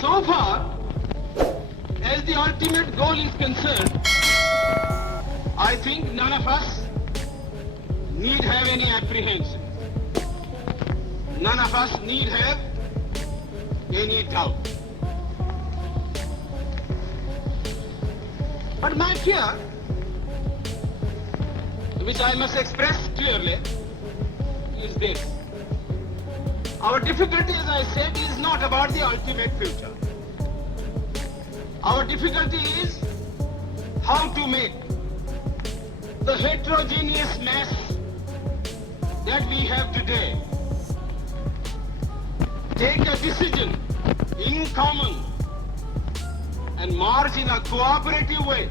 So far, as the ultimate goal is concerned, I think none of us need have any apprehension. None of us need have any doubt. But my fear, which I must express clearly, is this. Our difficulty, as I said, is not about the ultimate future. Our difficulty is how to make the heterogeneous mass that we have today take a decision in common and march in a cooperative way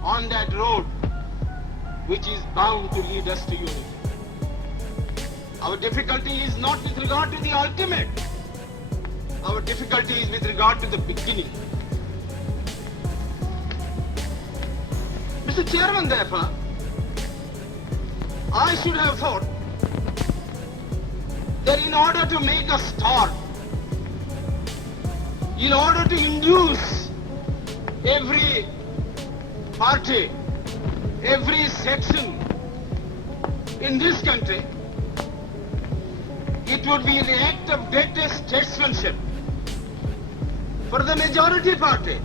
on that road which is bound to lead us to unity. Our difficulty is not with regard to the ultimate. Our difficulty is with regard to the beginning. Mr. Chairman, therefore, I should have thought that in order to make a start, in order to induce every party, every section in this country, it would be the act of greatest statesmanship for the majority party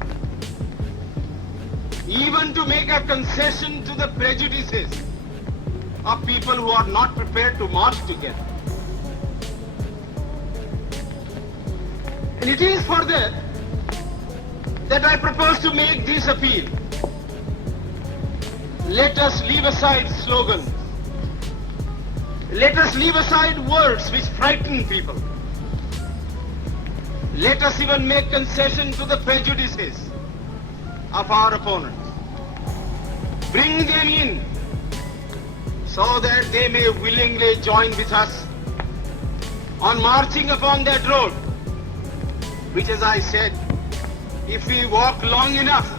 even to make a concession to the prejudices of people who are not prepared to march together. And it is for that I propose to make this appeal. Let us leave aside slogans. Let us leave aside words which frighten people. Let us even make concession to the prejudices of our opponents. Bring them in so that they may willingly join with us on marching upon that road, which, as I said, if we walk long enough,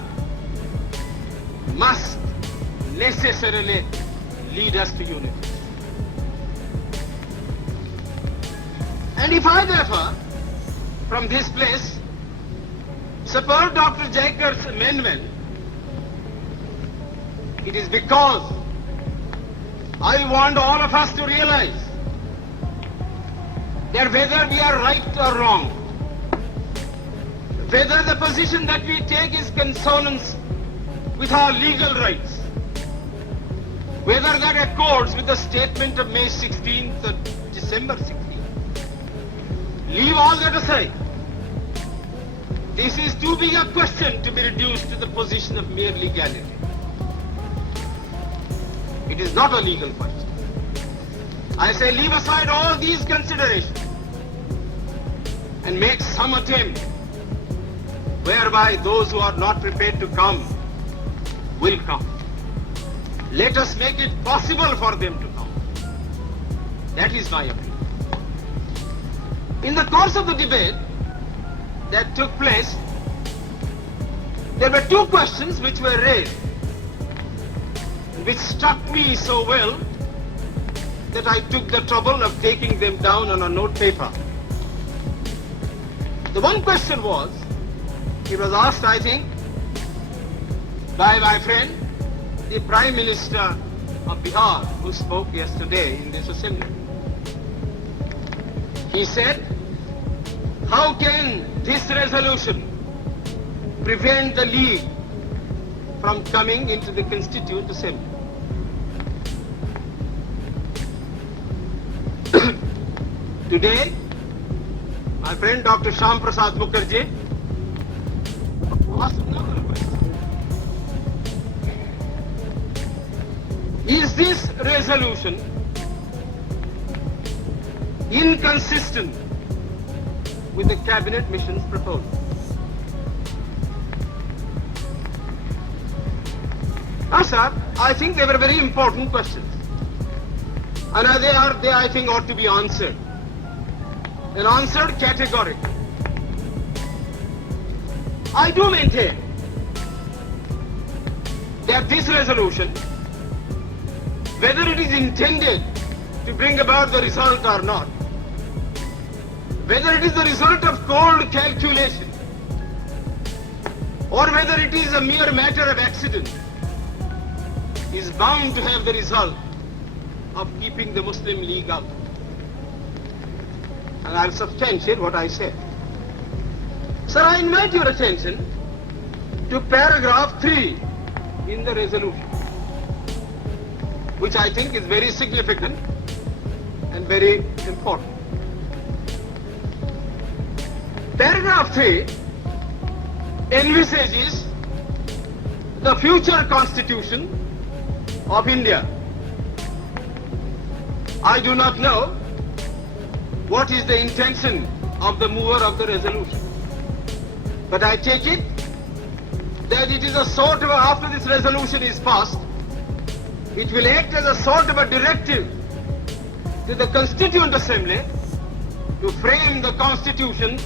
must necessarily lead us to unity. And if I therefore, from this place, support Dr. Jaikar's amendment, it is because I want all of us to realize that whether we are right or wrong, whether the position that we take is consonance with our legal rights, whether that accords with the statement of May 16th or December 16th, leave all that aside. This is too big a question to be reduced to the position of mere legality. It is not a legal question. I say leave aside all these considerations and make some attempt whereby those who are not prepared to come will come. Let us make it possible for them to come. That is my appeal. In the course of the debate that took place, there were two questions which were raised, which struck me so well that I took the trouble of taking them down on a note paper. The one question was, it was asked, I think, by my friend, the Prime Minister of Bihar, who spoke yesterday in this assembly. He said, how can this resolution prevent the League from coming into the Constituent Assembly? Today, my friend Dr. Shyam Prasad Mukherjee asked another question. Is this resolution inconsistent with the cabinet mission's proposal? Sir, I think they were very important questions. And they I think ought to be answered. And answered categorically. I do maintain that this resolution, whether it is intended to bring about the result or not, whether it is the result of cold calculation or whether it is a mere matter of accident, is bound to have the result of keeping the Muslim League out. And I'll substantiate what I said. Sir, I invite your attention to paragraph 3 in the resolution, which I think is very significant and very important. Paragraph 3 envisages the future constitution of India. I do not know what is the intention of the mover of the resolution, but I take it that it is a sort of, after this resolution is passed, it will act as a sort of a directive to the Constituent Assembly to frame the constitution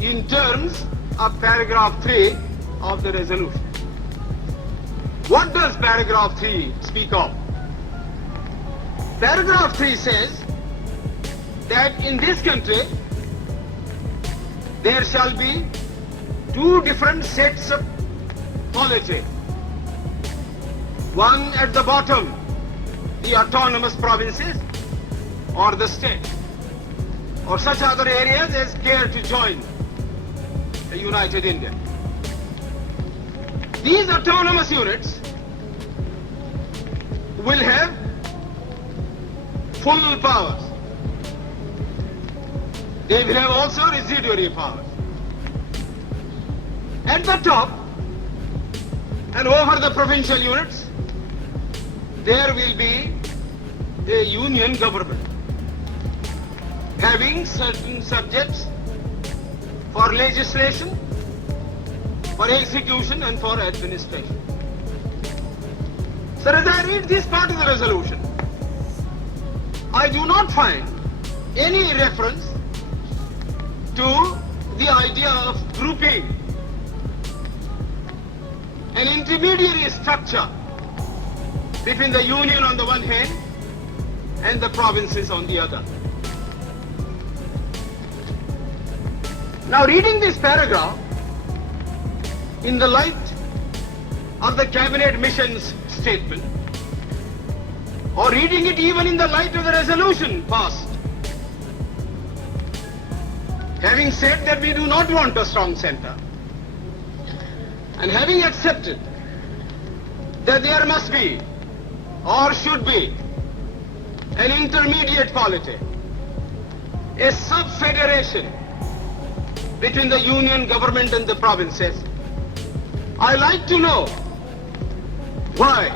in terms of paragraph 3 of the resolution. What does paragraph 3 speak of? Paragraph 3 says that in this country there shall be two different sets of polity. One at the bottom, the autonomous provinces or the state, or such other areas as care to join the United India. These autonomous units will have full powers. They will have also residuary powers. At the top and over the provincial units, there will be a union government having certain subjects for legislation, for execution and for administration. Sir, as I read this part of the resolution, I do not find any reference to the idea of grouping an intermediary structure between the union on the one hand and the provinces on the other. Now, reading this paragraph in the light of the cabinet mission's statement, or reading it even in the light of the resolution passed, having said that we do not want a strong center, and having accepted that there must be or should be an intermediate polity, a sub-federation between the union government and the provinces, I like to know why